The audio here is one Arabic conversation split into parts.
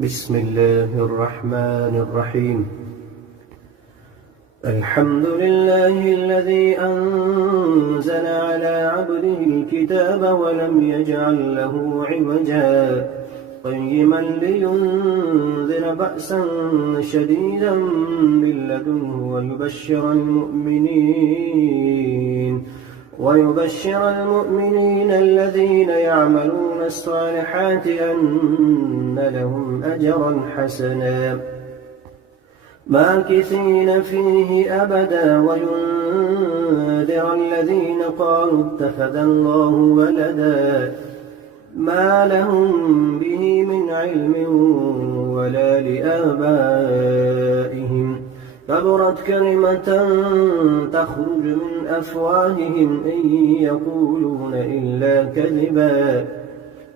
بسم الله الرحمن الرحيم. الحمد لله الذي أنزل على عبده الكتاب ولم يجعل له عوجا قيما لينذر بأسا شديدا من لدنه ويبشر المؤمنين الذين يعملون الصالحات أن لهم أجرا حسنا ماكثين فيه أبدا وينذر الذين قالوا اتخذ الله ولدا ما لهم به من علم ولا لآبائهم كبرت كلمة تخرج من أفواههم إن يقولون إلا كذبا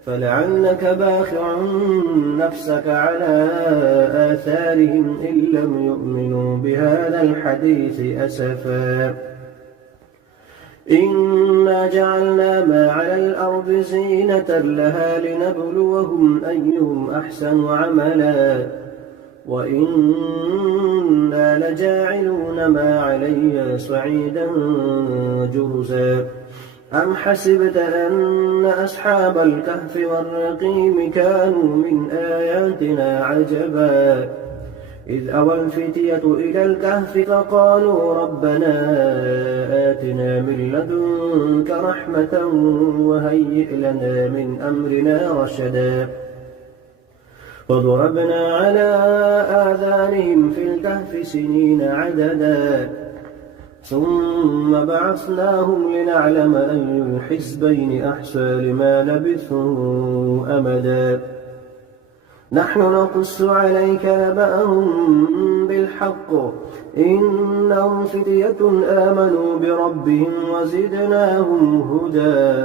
فلعلك باخع نفسك على آثارهم إن لم يؤمنوا بهذا الحديث أسفا إنا جعلنا ما على الأرض زينة لها لنبلوهم أيهم أحسن عملا وإنا لجاعلون ما عليها صعيدا جرزا أم حسبت أن أصحاب الكهف والرقيم كانوا من آياتنا عجبا إذ أوى الفتية إلى الكهف فقالوا ربنا آتنا من لدنك رحمة وهيئ لنا من أمرنا رشدا فضربنا على آذانهم في الكهف سنين عددا ثم بعثناهم لنعلم أي الحزبين أحصى لما لبثوا أمدا نحن نقص عليك نبأهم بالحق إنهم فتية آمنوا بربهم وزدناهم هدى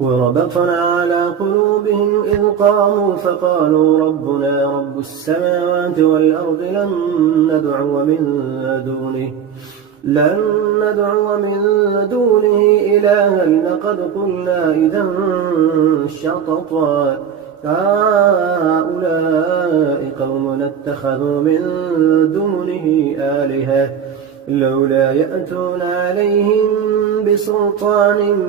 وربطنا على قلوبهم إذ قاموا فقالوا ربنا رب السماوات والأرض لن ندعو من دونه إلها لقد قلنا إذا شططا هؤلاء قوم اتخذوا من دونه آلهة لولا يأتون عليهم بسلطان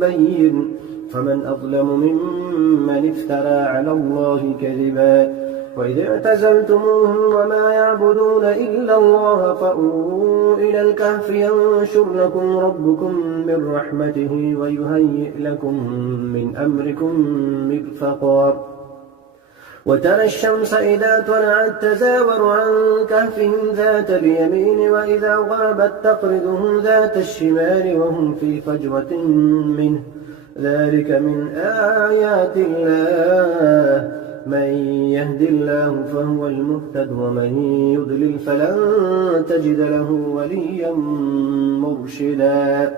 بين فمن أظلم ممن افترى على الله كذبا وإذ اعتزلتموهم وما يعبدون إلا الله فأووا إلى الكهف ينشر لكم ربكم من رحمته ويهيئ لكم من أمركم مرفقا وترى الشمس إذا طلعت تزاور عن كهفهم ذات اليمين وإذا غابت تقرضهم ذات الشمال وهم في فجوة منه ذلك من آيات الله من يهد الله فهو المهتد ومن يضلل فلن تجد له وليا مرشدا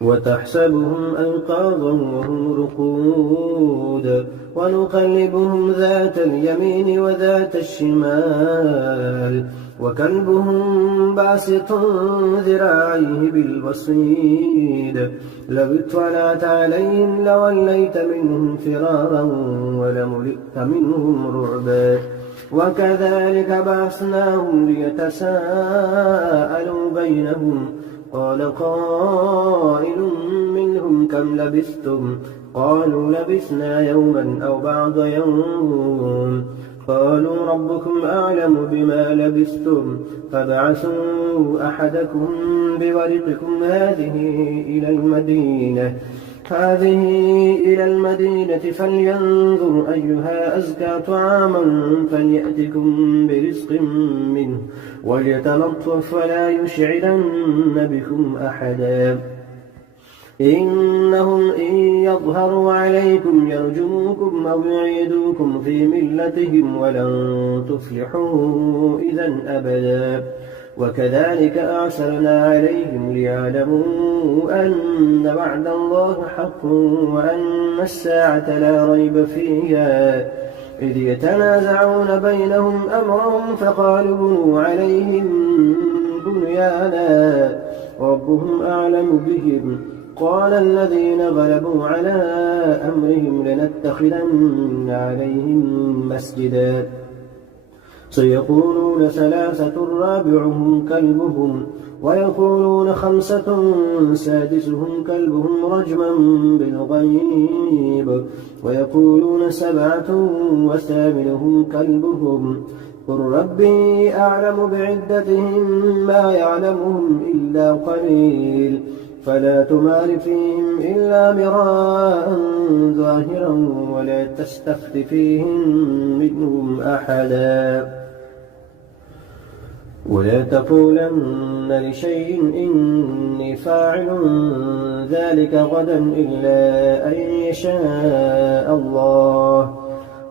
وتحسبهم أيقاظا وهم رقود ونقلبهم ذات اليمين وذات الشمال وكلبهم باسط ذراعيه بالوصيد لو اطلعت عليهم لوليت منهم فرارا ولملئت منهم رعبا وكذلك بعثناهم ليتساءلوا بينهم قال قائل منهم كم لبثتم قالوا لبثنا يوما أو بعض يوم قالوا ربكم أعلم بما لبثتم فابعثوا أحدكم بورقكم هذه إلى المدينة فلينظر أيها أزكى طعاما فليأتكم برزق منه وليتلطف ولا يشعرن بكم أحدا إنهم إن يظهروا عليكم يرجموكم أو يعيدوكم في ملتهم ولن تفلحوا إذا أبدا وكذلك أعثرنا عليهم ليعلموا أن وعد الله حق وأن الساعة لا ريب فيها إذ يتنازعون بينهم أمرهم فقالوا بنوا عليهم بنيانا ربهم أعلم بهم قال الذين غلبوا على أمرهم لنتخذن عليهم مسجدا سيقولون ثلاثة رابعهم كلبهم ويقولون خمسة سادسهم كلبهم رجما بالغيب ويقولون سبعة وثامنهم كلبهم قل ربي أعلم بعدتهم ما يعلمهم إلا قليل فلا تمار فيهم إلا مراء ظاهرا ولا تستفت فيهم منهم أحدا ولا تقولن لشيء إني فاعل ذلك غدا إلا أن يشاء الله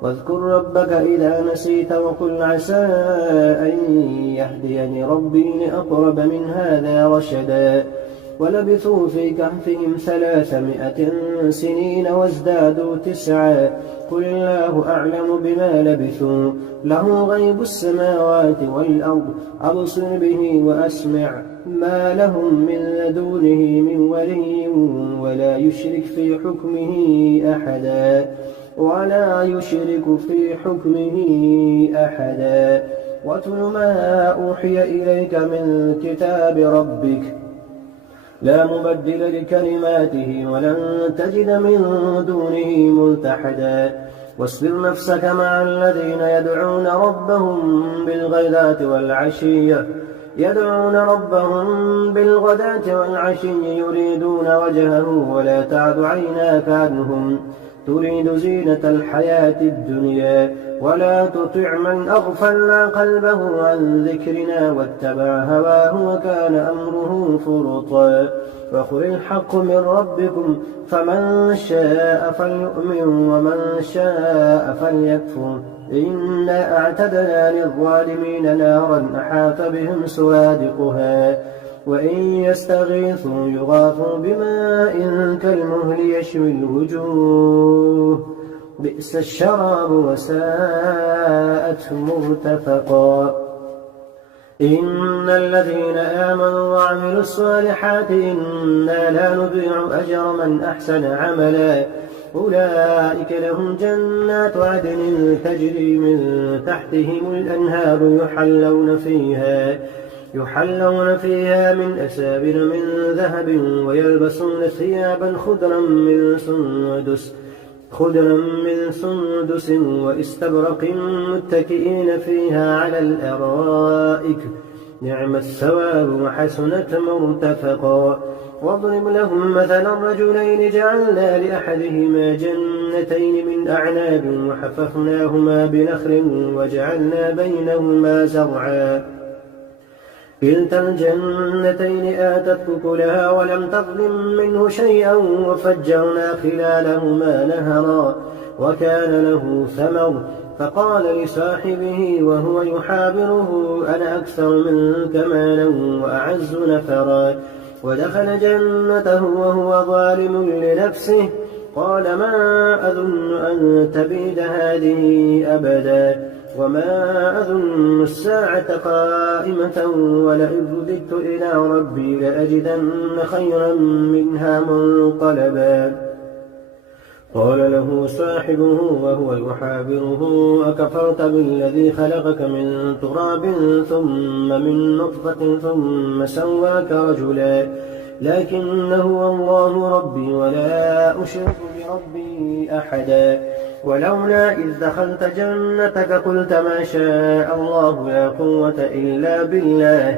واذكر ربك إذا نسيت وقل عسى أن يهديني ربي لأقرب من هذا رشدا ولبثوا في كهفهم 300 سنين وازدادوا 9 قل الله أعلم بما لبثوا له غيب السماوات والأرض أبصر به وأسمع ما لهم من لدونه من ولي ولا يشرك في حكمه أحدا واتل ما أوحي إليك من كتاب ربك لا مبدل لكلماته ولن تجد من دونه ملتحدا واصبر نفسك مع الذين يدعون ربهم بالغداة والعشي يريدون وجهه ولا تعد عيناك عنهم تريد زينة الحياة الدنيا ولا تطع من أغفلنا قلبه عن ذكرنا واتبع هواه وكان أمره فرطا وقل الحق من ربكم فمن شاء فليؤمن ومن شاء فليكفر إنا أعتدنا للظالمين نارا أحاط بهم سرادقها وإن يستغيثوا يغاثوا بماء كالمهل يشوي الوجوه بئس الشراب وساءت مرتفقا إن الذين آمنوا وعملوا الصالحات إنا لا نضيع أجر من أحسن عملا أولئك لهم جنات عدن تجري من تحتهم الأنهار يحلون فيها من أسابر من ذهب ويلبسون ثيابا خضرا من سندس واستبرق متكئين فيها على الأرائك نعم الثواب وحسنت مرتفقا واضرب لهم مثلا رجلين جعلنا لأحدهما جنتين من أعناب وحففناهما بنخل وجعلنا بينهما زرعا كلتا الجنتين آتت أكلها ولم تظلم منه شيئا وفجرنا خلالهما نهرا وكان له ثمر فقال لصاحبه وهو يحاوره أنا أكثر منك مالا وأعز نفرا ودخل جنته وهو ظالم لنفسه قال ما أظن أن تبيد هذه أبدا وما أظن الساعة قائمة ولئن رددت إلى ربي لأجدن خيرا منها منقلبا قال له صاحبه وهو يحاوره أكفرت بالذي خلقك من تراب ثم من نطفة ثم سواك رجلا لكن هو الله ربي ولا أشرك بربي أحدا ولولا إذ دخلت جنتك قلت ما شاء الله لا قوة إلا بالله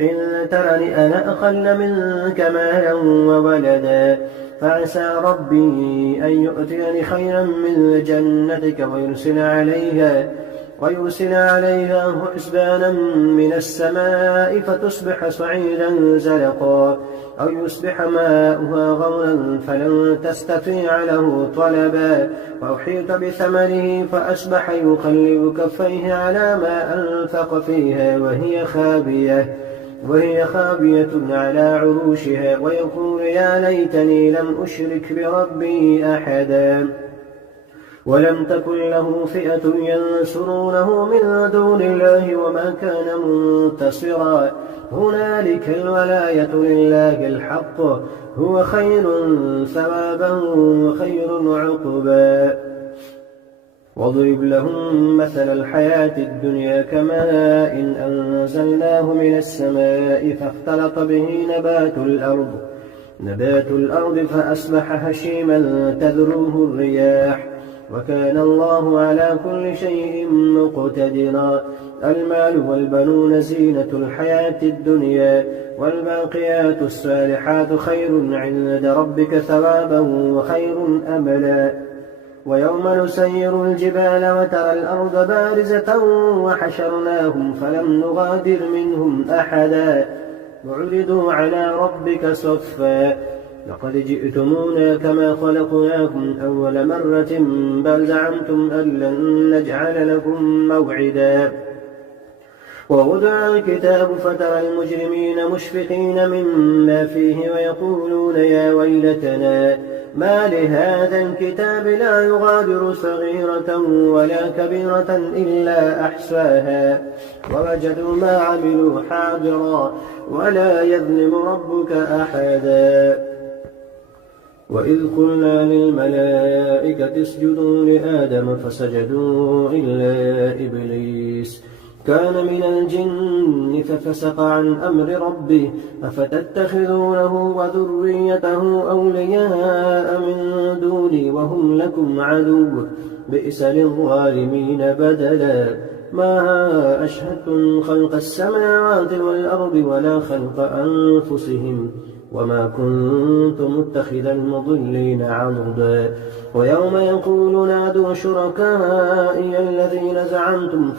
إن ترني أنا أقل منك مالا وولدا فعسى ربي أن يؤتيني خيرا من جنتك ويرسل عليها حسبانا من السماء فتصبح صعيدا زلقا أو يصبح ماؤها غورا فلن تستطيع له طلبا وأحيط بثمره فأصبح يقلب كفيه على ما أنفق فيها وهي خابية على عروشها ويقول يا ليتني لم أشرك بربي أحدا ولم تكن له فئة ينصرونه من دون الله وما كان منتصرا هنالك الولاية لله الحق هو خير ثوابا وخير عقبا واضرب لهم مثل الحياة الدنيا كماء إن أنزلناه من السماء فاختلط به نبات الأرض فأصبح هشيما تذروه الرياح وكان الله على كل شيء مقتدرا المال والبنون زينة الحياة الدنيا والباقيات الصالحات خير عند ربك ثوابا وخير أملا ويوم نسير الجبال وترى الأرض بارزة وحشرناهم فلم نغادر منهم أحدا وعرضوا على ربك صفا لقد جئتمونا كما خلقناكم أول مرة بل زعمتم أن لن نجعل لكم موعدا ووضع الكتاب فترى المجرمين مشفقين مما فيه ويقولون يا ويلتنا ما لهذا الكتاب لا يغادر صغيرة ولا كبيرة إلا أحصاها ووجدوا ما عملوا حاضرا ولا يظلم ربك أحدا وإذ قلنا للملائكة اسجدوا لآدم فسجدوا إلا إبليس كان من الجن ففسق عن أمر ربه أفتتخذونه وذريته أولياء من دوني وهم لكم عدو بئس للظالمين بدلا ما أشهدتم خلق السماوات والأرض ولا خلق أنفسهم وما كنت متخذ المضلين عضدا ويوم يقول نادوا شركائي الذين زعمتم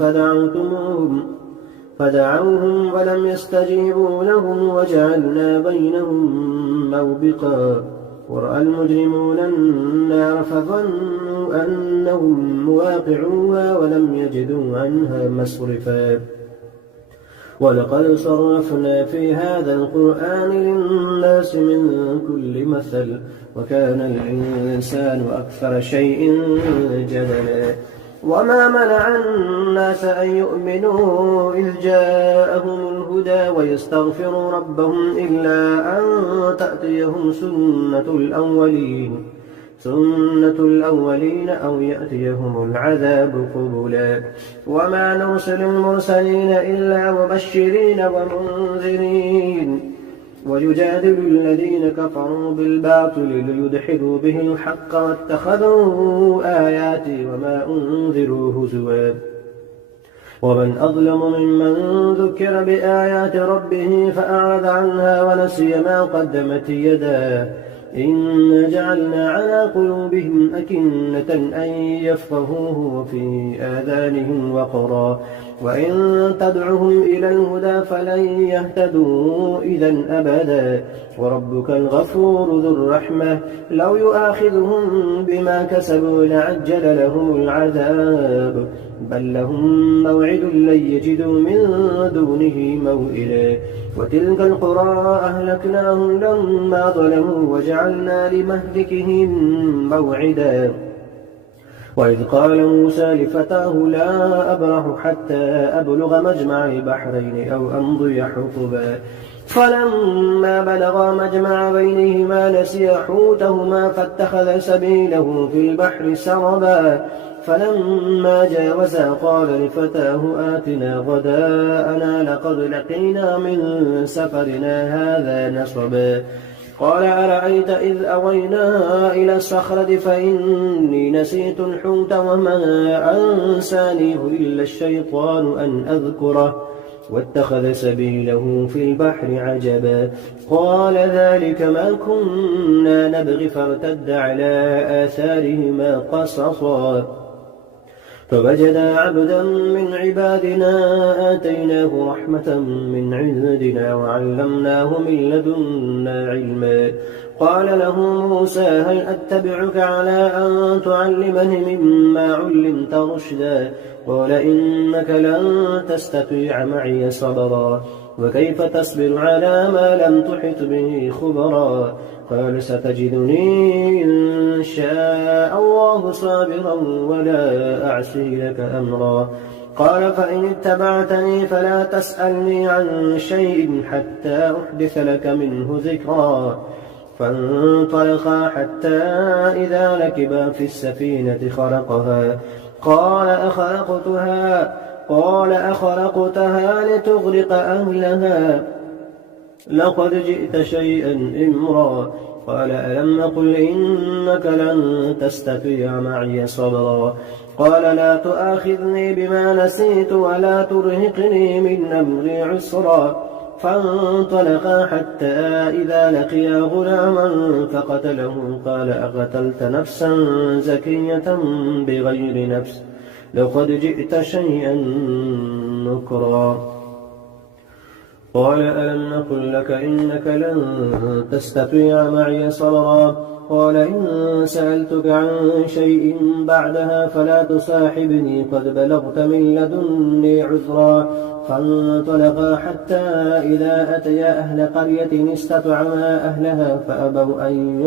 فدعوهم ولم يستجيبوا لهم وجعلنا بينهم موبقا ورأى المجرمون النار فظنوا أنهم مواقعوها ولم يجدوا عنها مصرفا ولقد صرفنا في هذا القرآن للناس من كل مثل وكان الإنسان أكثر شيء جدلا وما منع الناس أن يؤمنوا إذ جاءهم الهدى ويستغفروا ربهم إلا أن تأتيهم سنة الأولين أو يأتيهم العذاب قبلا وما نرسل المرسلين إلا مبشرين ومنذرين ويجادل الذين كفروا بالباطل ليدحضوا به الحق واتخذوا آياتي وما أنذروا هزوا ومن أظلم ممن ذكر بآيات ربه فأعرض عنها ونسي ما قدمت يداه إنا جعلنا على قلوبهم أكنة أن يفقهوه وفي آذانهم وقرا وإن تدعهم إلى الهدى فلن يهتدوا إذا أبدا وربك الغفور ذو الرحمة لو يؤاخذهم بما كسبوا لعجل لهم العذاب بل لهم موعد لن يجدوا من دونه موئلا وتلك القرى أهلكناهم لما ظلموا وجعلنا لمهلكهم موعدا وإذ قال موسى لفتاه لا أبرح حتى أبلغ مجمع البحرين أو أمضي حقبا فلما بلغا مجمع بينهما نسيا حوتهما فاتخذ سبيله في البحر سربا فلما جاوزا قال لفتاه آتنا غداءنا لقد لقينا من سفرنا هذا نصبا قال أرأيت إذ أوينا إلى الصخرة فإني نسيت الحوت وما أنسانيه إلا الشيطان أن أذكره واتخذ سبيله في البحر عجبا قال ذلك ما كنا نبغي فارتد على آثارهما قصصا فوجدا عبدا من عبادنا آتيناه رحمة من عندنا وعلمناه من لدنا علما قال له موسى هل أتبعك على أن تعلمني مما علمت رشدا قال إنك لن تستطيع معي صبرا وكيف تصبر على ما لم تحط به خبرا قال ستجدني إن شاء الله صابرا ولا أعصي لك أمرا. قال فإن اتبعتني فلا تسألني عن شيء حتى أحدث لك منه ذكرا. فانطلقا حتى إذا ركبا في السفينة خرقها قال أخرقتها لتغرق أهلها لقد جئت شيئا إمرا. قال ألم أقل إنك لن تستطيع معي صبرا. قال لا تؤاخذني بما نسيت ولا ترهقني من أمري عسرا. فانطلقا حتى إذا لقيا غلاما فقتله. قال أقتلت نفسا زكية بغير نفس لقد جئت شيئا نكرا. قال ألم نقل لك إنك لن تستطيع معي صبرا. قال إن سألتك عن شيء بعدها فلا تصاحبني قد بلغت من لدني عذرا. فانطلقا حتى إذا أتيا أهل قرية استطعما أهلها فأبوا أن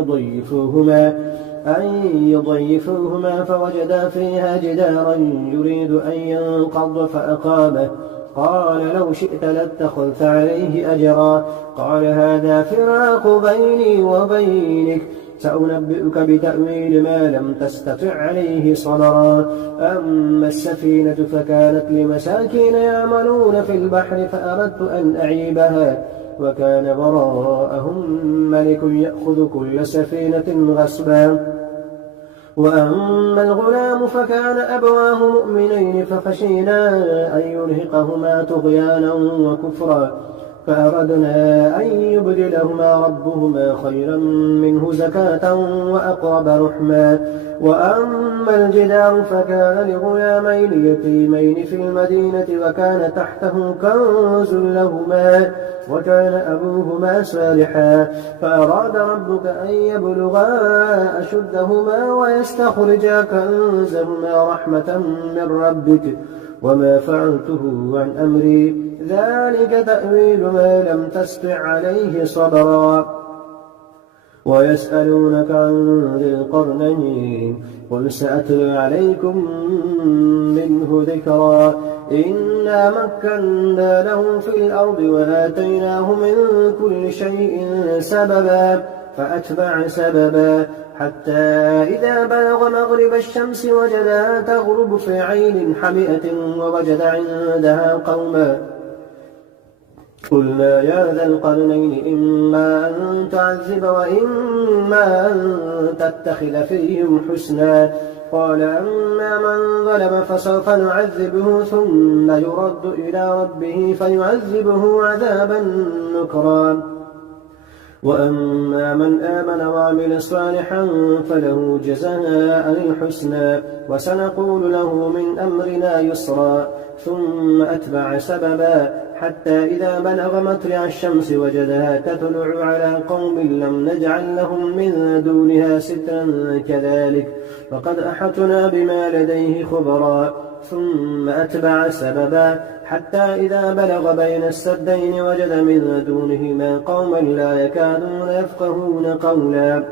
يضيفوهما فوجدا فيها جدارا يريد أن ينقض فأقامه. قال لو شئت لاتخذت عليه أجرا. قال هذا فراق بيني وبينك سأنبئك بتأويل ما لم تستطع عليه صبرا. أما السفينة فكانت لمساكين يعملون في البحر فأردت أن أعيبها وكان وراءهم ملك يأخذ كل سفينة غصبا. وأما الغلام فكان أبواه مؤمنين فخشينا أن يرهقهما طغيانا وكفرا فأردنا أن يبدلهما ربهما خيرا منه زكاة وأقرب رحما. وأما الجدار فكان لغلامين يتيمين في المدينة وكان تحته كنز لهما وكان أبوهما صالحا فأراد ربك أن يبلغا أشدهما ويستخرجا كنزهما رحمة من ربك وما فعلته عن أمري ذلك تأويل ما لم تستطع عليه صبرا. ويسألونك عن ذي القرنين قل سأتلو عليكم منه ذكرا. إنا مكنا له في الأرض وآتيناه من كل شيء سببا فأتبع سببا حتى إذا بلغ مغرب الشمس وجدها تغرب في عين حمئة ووجد عندها قوما. قلنا يا ذا القرنين إما أن تعذب وإما أن تتخذ فيهم حسنا. قال أما من ظلم فسوف نعذبه ثم يرد إلى ربه فيعذبه عذابا نكرا. وأما من آمن وعمل صالحا فله جزاء الحسنى وسنقول له من أمرنا يسرا. ثم أتبع سببا حتى إذا بلغ مطلع الشمس وجدها تطلع على قوم لم نجعل لهم من دونها سترا كذلك فقد أحطنا بما لديه خبرا. ثم أتبع سببا حتى إذا بلغ بين السدين وجد من دونهما قوما لا يكادون يفقهون قولا.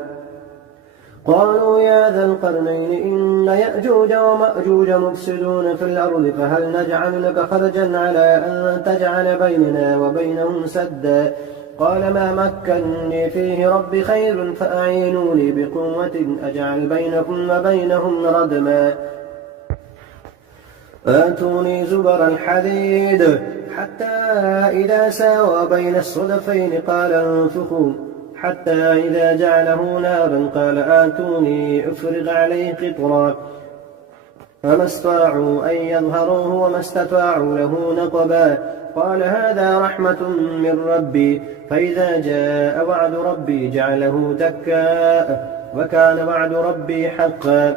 قالوا يا ذا القرنين إن يأجوج ومأجوج مفسدون في الأرض فهل نجعل لك خرجا على أن تجعل بيننا وبينهم سدا. قال ما مكنني فيه ربي خير فأعينوني بقوة أجعل بينكم وبينهم ردما. آتوني زبر الحديد حتى إذا ساوى بين الصدفين قال انفخوا حتى إذا جعله نارا قال آتوني أفرغ عليه قطرا. فما استطاعوا أن يظهروه وما استطاعوا له نقبا. قال هذا رحمة من ربي فإذا جاء وعد ربي جعله دكا وكان وعد ربي حقا.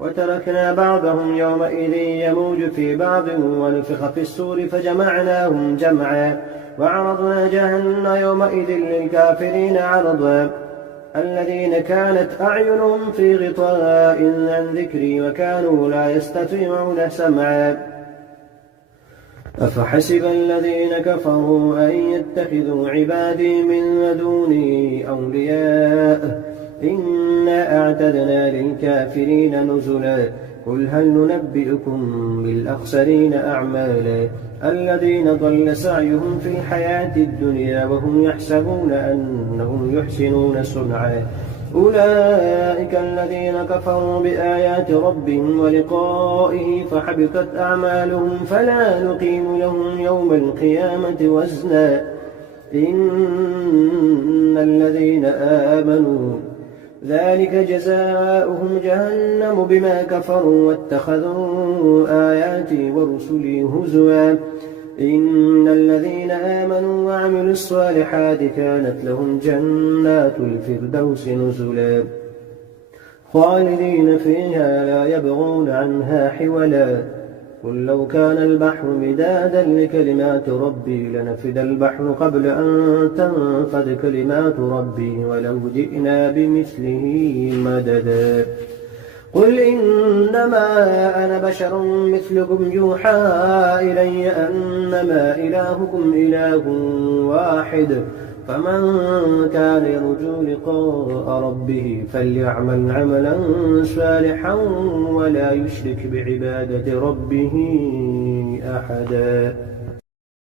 وتركنا بعضهم يومئذ يموج في بعض ونفخ في السور فجمعناهم جمعا وعرضنا جهنم يومئذ للكافرين عرضا. الذين كانت أعينهم في غطاء عن ذكري وكانوا لا يستطيعون سمعا. أفحسب الذين كفروا أن يتخذوا عبادي من دوني أولياء إنا أعتدنا للكافرين نزلا قل هل ننبئكم بالأخسرين أعمالا الذين ضل سعيهم في الحياة الدنيا وهم يحسبون أنهم يحسنون صنعا أولئك الذين كفروا بآيات ربهم ولقائه فحبطت أعمالهم فلا نقيم لهم يوم القيامة وزنا إن الذين آمنوا ذلك جزاؤهم جهنم بما كفروا واتخذوا آياتي ورسلي هزوا إن الذين آمنوا وعملوا الصالحات كانت لهم جنات الفردوس نزلا خالدين فيها لا يبغون عنها حولا قل لو كان البحر مدادا لكلمات ربي لنفد البحر قبل أن تنفد كلمات ربي ولو جئنا بمثله مددا قل إنما أنا بشر مثلكم يوحى إلي أنما إلهكم إله واحد فمن كان يرجو لقاء ربه فليعمل عملا صالحا ولا يشرك بعبادة ربه أحدا.